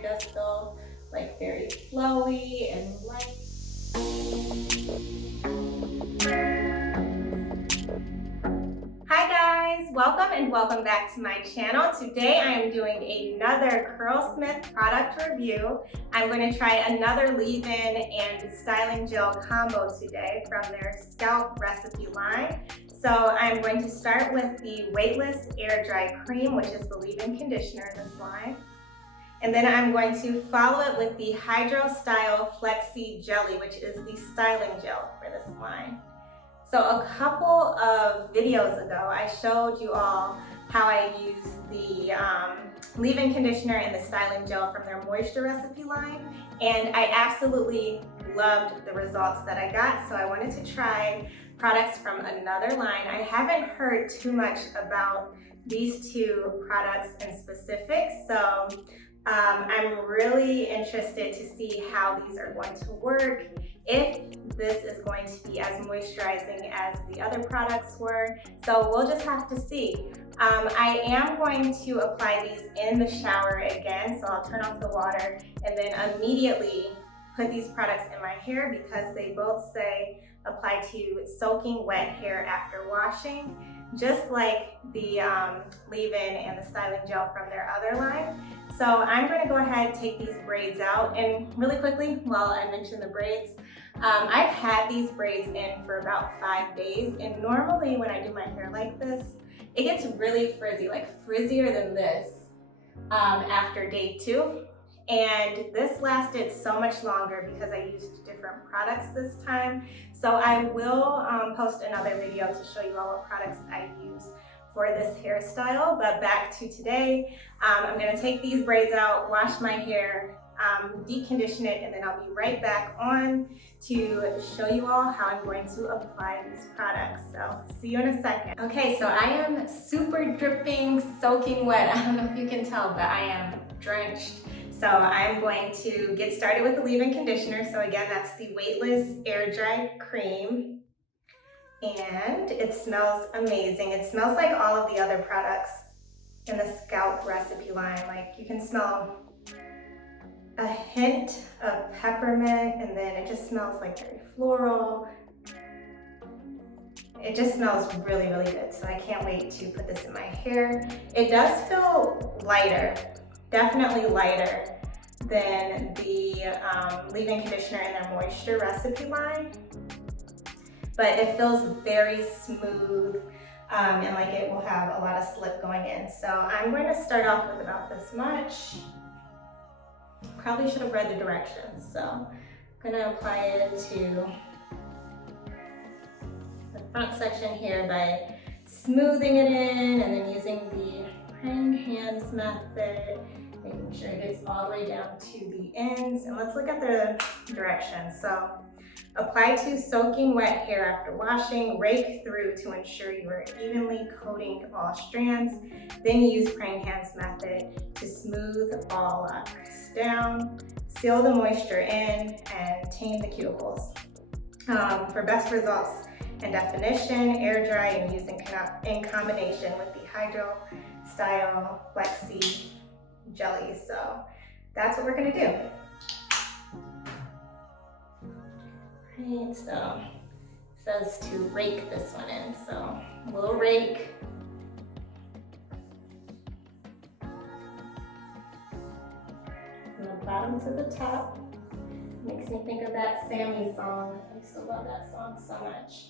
hair does feel like very flowy and light. Hi guys, welcome and welcome back to my channel. Today I am doing another CurlSmith product review. I'm going to try another leave-in and styling gel combo today from their Scalp Recipe Line. So I'm going to start with the Weightless Air Dry Cream, which is the leave-in conditioner in this line. And then I'm going to follow it with the Hydro Style Flexi Jelly, which is the styling gel for this line. So a couple of videos ago, I showed you all how I use the leave-in conditioner and the styling gel from their Moisture Recipe line, and I absolutely loved the results that I got, so I wanted to try products from another line. I haven't heard too much about these two products in specific, so I'm really interested to see how these are going to work, if this is going to be as moisturizing as the other products were. So we'll just have to see. I am going to apply these in the shower again, so I'll turn off the water and then immediately put these products in my hair because they both say apply to soaking wet hair after washing, just like the leave-in and the styling gel from their other line. So I'm going to go ahead and take these braids out, and really quickly, while I mention the braids, I've had these braids in for about 5 days, and normally when I do my hair like this, it gets really frizzy, like frizzier than this after day 2. And this lasted so much longer because I used different products this time. So I will post another video to show you all what products I use for this hairstyle. But back to today, I'm gonna take these braids out, wash my hair, deep condition it, and then I'll be right back on to show you all how I'm going to apply these products. So see you in a second. Okay, so I am super dripping, soaking wet. I don't know if you can tell, but I am drenched. So I'm going to get started with the leave-in conditioner. So again, that's the Weightless Air Dry Cream. And it smells amazing. It smells like all of the other products in the Scalp Recipe line. Like you can smell a hint of peppermint, and then it just smells like very floral. It just smells really, really good. So I can't wait to put this in my hair. It does feel lighter, definitely lighter than the leave-in conditioner in their Moisture Recipe line. But it feels very smooth and like it will have a lot of slip going in. So I'm going to start off with about this much. Probably should have read the directions. So I'm gonna apply it to the front section here by smoothing it in and then using the praying hands method, making sure it gets all the way down to the ends. And let's look at the directions. So apply to soaking wet hair after washing, rake through to ensure you are evenly coating all strands, then use praying hands method to smooth all press down, seal the moisture in, and tame the cuticles. For best results and definition, air dry and use in combination with the Hydro Style Flexi Jelly. So that's what we're gonna do. Right, so it says to rake this one in, so we'll rake. From the bottom to the top. Makes me think of that Sammy song. I used to love that song so much.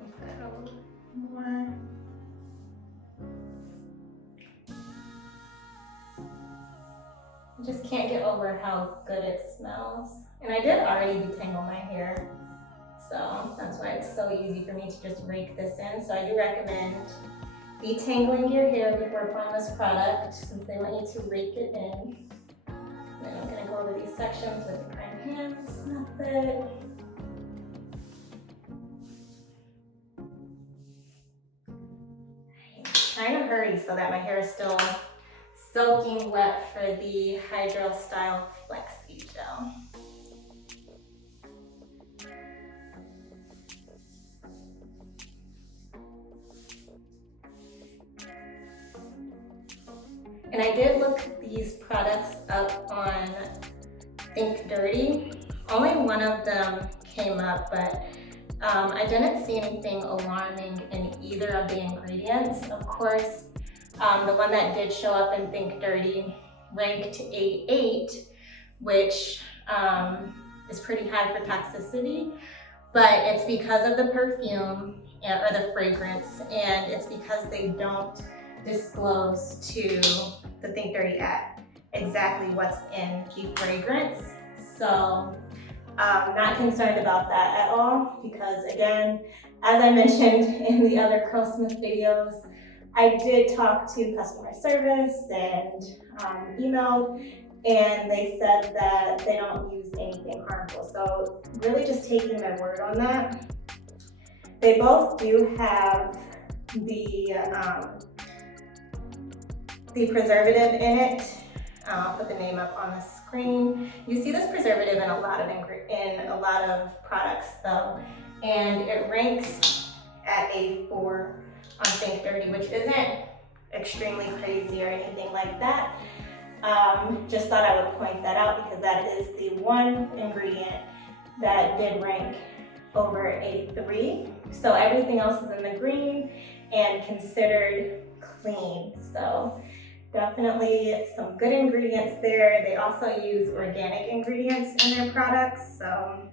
I'll put a little more. I just can't get over how good it smells. And I did already detangle my hair, so that's why it's so easy for me to just rake this in. So I do recommend detangling your hair before applying this product, since they want you to rake it in. And then I'm gonna go over these sections with the prime hands method. I'm trying to hurry so that my hair is still soaking wet for the Hydro Style Flexi Gel. And I did look these products up on Think Dirty. Only one of them came up, but I didn't see anything alarming in either of the ingredients. Of course, the one that did show up in Think Dirty ranked A8, which is pretty high for toxicity, but it's because of the perfume or the fragrance, and it's because they don't disclose to the Think Dirty app exactly what's in the fragrance. So not concerned about that at all, because again, as I mentioned in the other CurlSmith videos, I did talk to customer service and emailed, and they said that they don't use anything harmful. So really just taking their word on that. They both do have the preservative in it. I'll put the name up on the screen. You see this preservative in a lot of products though, and it ranks at A4 on Think Dirty, which isn't extremely crazy or anything like that. Just thought I would point that out because that is the one ingredient that did rank over A3. So everything else is in the green and considered clean. So definitely some good ingredients there. They also use organic ingredients in their products. So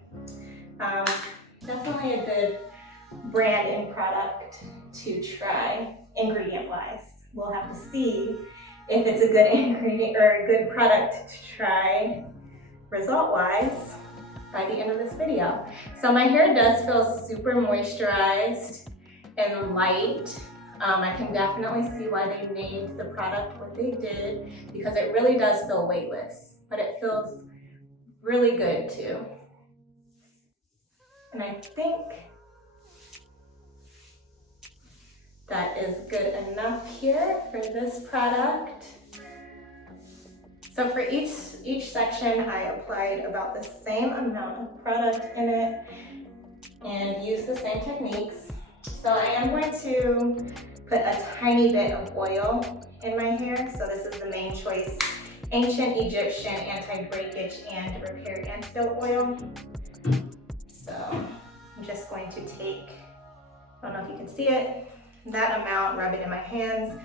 definitely a good brand and product to try ingredient-wise. We'll have to see if it's a good ingredient or a good product to try result-wise by the end of this video. So my hair does feel super moisturized and light. I can definitely see why they named the product what they did, because it really does feel weightless, but it feels really good too. And I think that is good enough here for this product. So for each section, I applied about the same amount of product in it and used the same techniques. So I am going to put a tiny bit of oil in my hair. So this is the Main Choice Ancient Egyptian Anti-Breakage and Repair Antidote Oil. So I'm just going to take, I don't know if you can see it, that amount, rub it in my hands,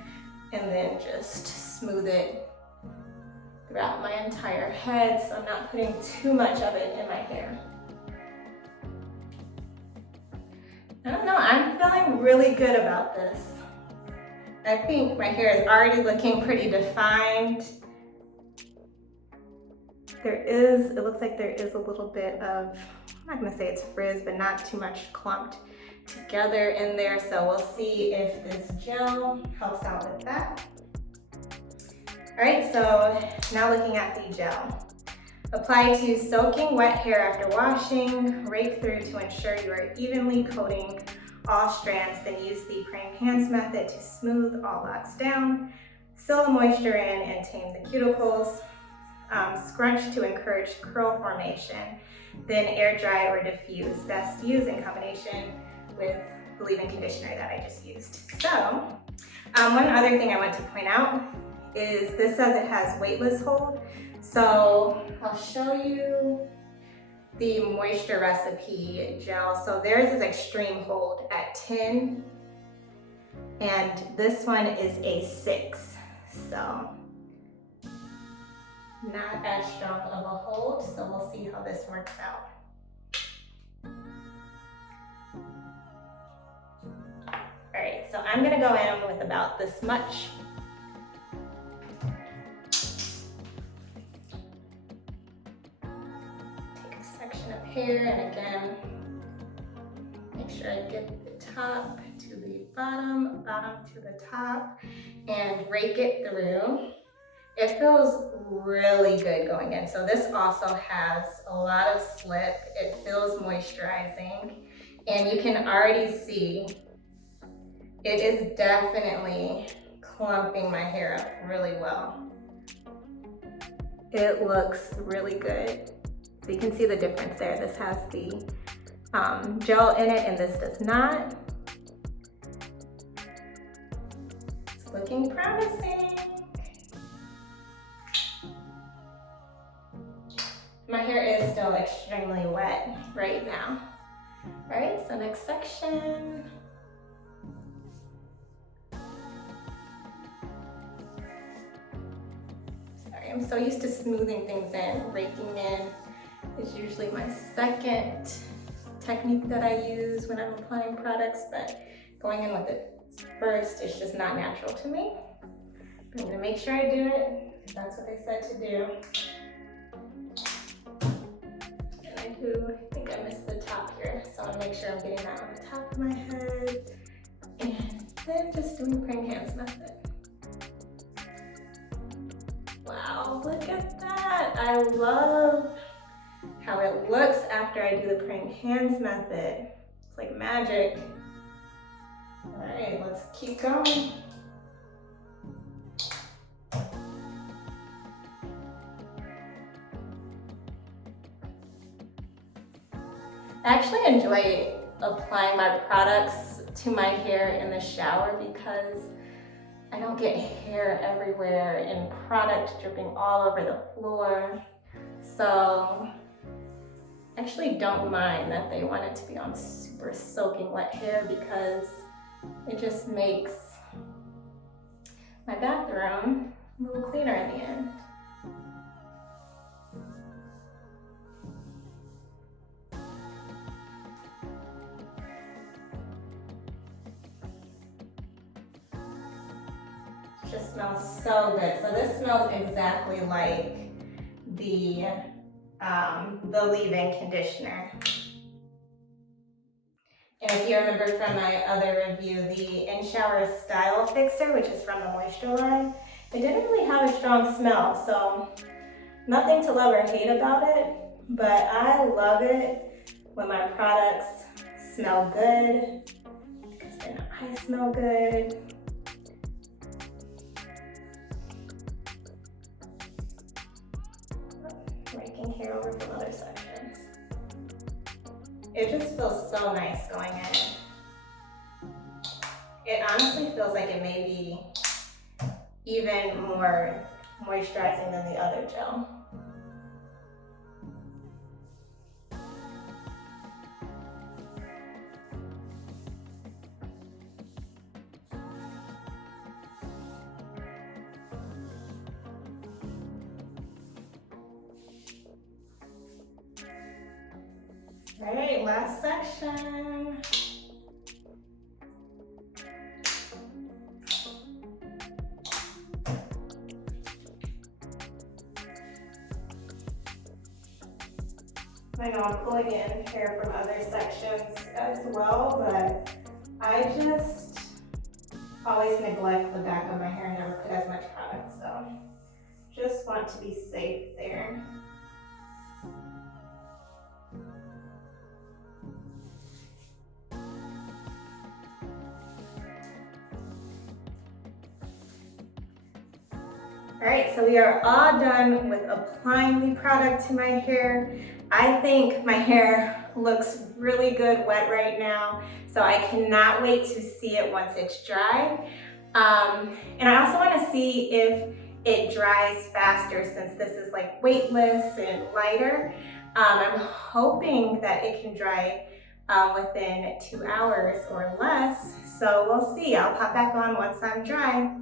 and then just smooth it throughout my entire head, so I'm not putting too much of it in my hair. I don't know, I'm feeling really good about this. I think my hair is already looking pretty defined. It looks like there is a little bit of, I'm not gonna say it's frizz, but not too much clumped together in there. So we'll see if this gel helps out with that. All right, so now looking at the gel. Apply to soaking wet hair after washing, rake through to ensure you are evenly coating all strands, then use the praying hands method to smooth all locks down, seal the moisture in and tame the cuticles, scrunch to encourage curl formation, then air dry or diffuse. Best use in combination with the leave-in conditioner that I just used. So, one other thing I want to point out is this says it has weightless hold. So I'll show you the Moisture Recipe gel. So theirs is extreme hold at 10, and this one is a 6. So not as strong of a hold. So we'll see how this works out. All right, so I'm gonna go in with about this much. Take a section of hair, and again, make sure I get the top to the bottom, bottom to the top, and rake it through. It feels really good going in. So this also has a lot of slip. It feels moisturizing, and you can already see it is definitely clumping my hair up really well. It looks really good. So you can see the difference there. This has the gel in it and this does not. It's looking promising. still extremely wet right now. All right, so next section. Sorry, I'm so used to smoothing things in. Raking in is usually my second technique that I use when I'm applying products, but going in with it first is just not natural to me. But I'm gonna make sure I do it, because that's what they said to do. And I think I missed the top here, so I wanna make sure I'm getting that on the top of my head. And then just doing praying hands method. Wow, look at that. I love how it looks after I do the praying hands method. It's like magic. All right, let's keep going. I actually enjoy applying my products to my hair in the shower because I don't get hair everywhere and product dripping all over the floor. So I actually don't mind that they want it to be on super soaking wet hair because it just makes my bathroom a little cleaner in the end. It just smells so good. So this smells exactly like the leave-in conditioner. And if you remember from my other review, the in-shower style fixer, which is from the Moisture Line, it didn't really have a strong smell, so nothing to love or hate about it, but I love it when my products smell good, because then I smell good. Raking hair over from other sections. It just feels so nice going in. It honestly feels like it may be even more moisturizing than the other gel. All right, last section. I know I'm pulling in hair from other sections as well, but I just always neglect the back of my hair and never put as much product, so just want to be safe there. All right, so we are all done with applying the product to my hair. I think my hair looks really good wet right now, so I cannot wait to see it once it's dry. And I also want to see if it dries faster since this is like weightless and lighter. I'm hoping that it can dry within 2 hours or less, so we'll see. I'll pop back on once I'm dry.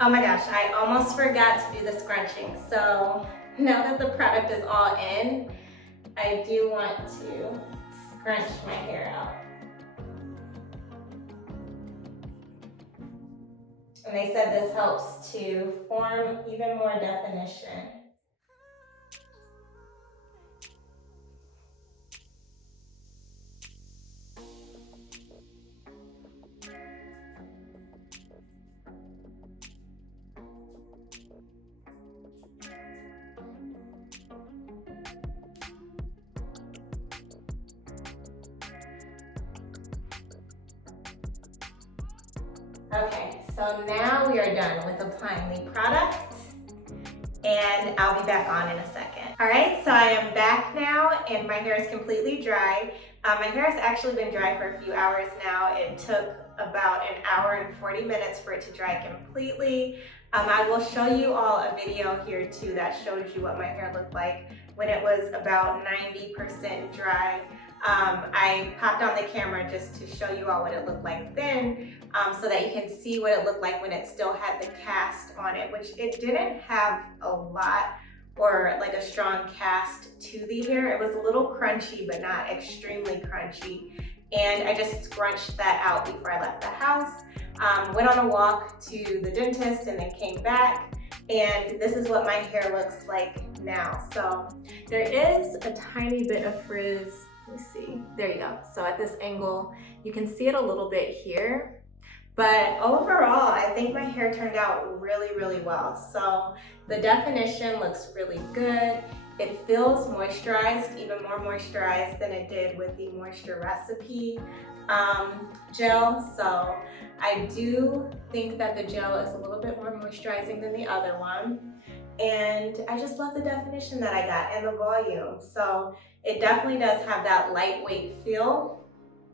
Oh my gosh, I almost forgot to do the scrunching. So now that the product is all in, I do want to scrunch my hair out. And they said this helps to form even more definition. Okay, so now we are done with applying the product, and I'll be back on in a second. All right, so I am back now, and my hair is completely dry. My hair has actually been dry for a few hours now. It took about 1 hour and 40 minutes for it to dry completely. I will show you all a video here too that shows you what my hair looked like when it was about 90% dry. I popped on the camera just to show you all what it looked like then, so that you can see what it looked like when it still had the cast on it, which it didn't have a lot or like a strong cast to the hair. It was a little crunchy, but not extremely crunchy. And I just scrunched that out before I left the house. Went on a walk to the dentist and then came back. And this is what my hair looks like now. So there is a tiny bit of frizz. Let me see. There you go. So at this angle, you can see it a little bit here. But overall, I think my hair turned out really, really well. So the definition looks really good. It feels moisturized, even more moisturized than it did with the Moisture Recipe gel. So I do think that the gel is a little bit more moisturizing than the other one. And I just love the definition that I got and the volume. So it definitely does have that lightweight feel.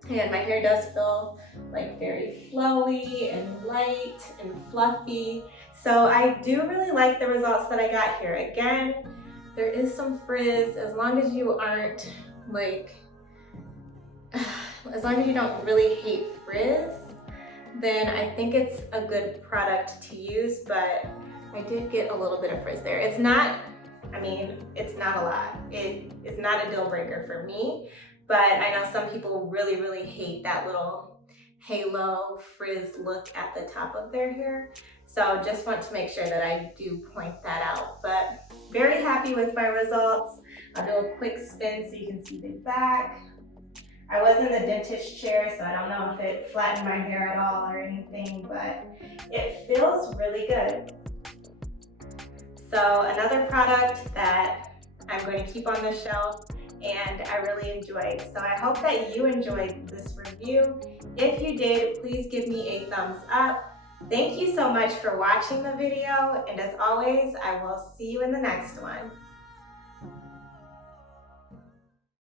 And my hair does feel like very flowy and light and fluffy. So I do really like the results that I got here. Again, there is some frizz. As long as you aren't like, as long as you don't really hate frizz, then I think it's a good product to use, but I did get a little bit of frizz there. It's not, I mean, it's not a lot. It is not a deal breaker for me, but I know some people really, really hate that little halo frizz look at the top of their hair. So just want to make sure that I do point that out, but very happy with my results. I'll do a quick spin so you can see the back. I was in the dentist chair, so I don't know if it flattened my hair at all or anything, but it feels really good. So another product that I'm going to keep on the shelf and I really enjoyed. So I hope that you enjoyed this review. If you did, please give me a thumbs up. Thank you so much for watching the video, and as always, I will see you in the next one.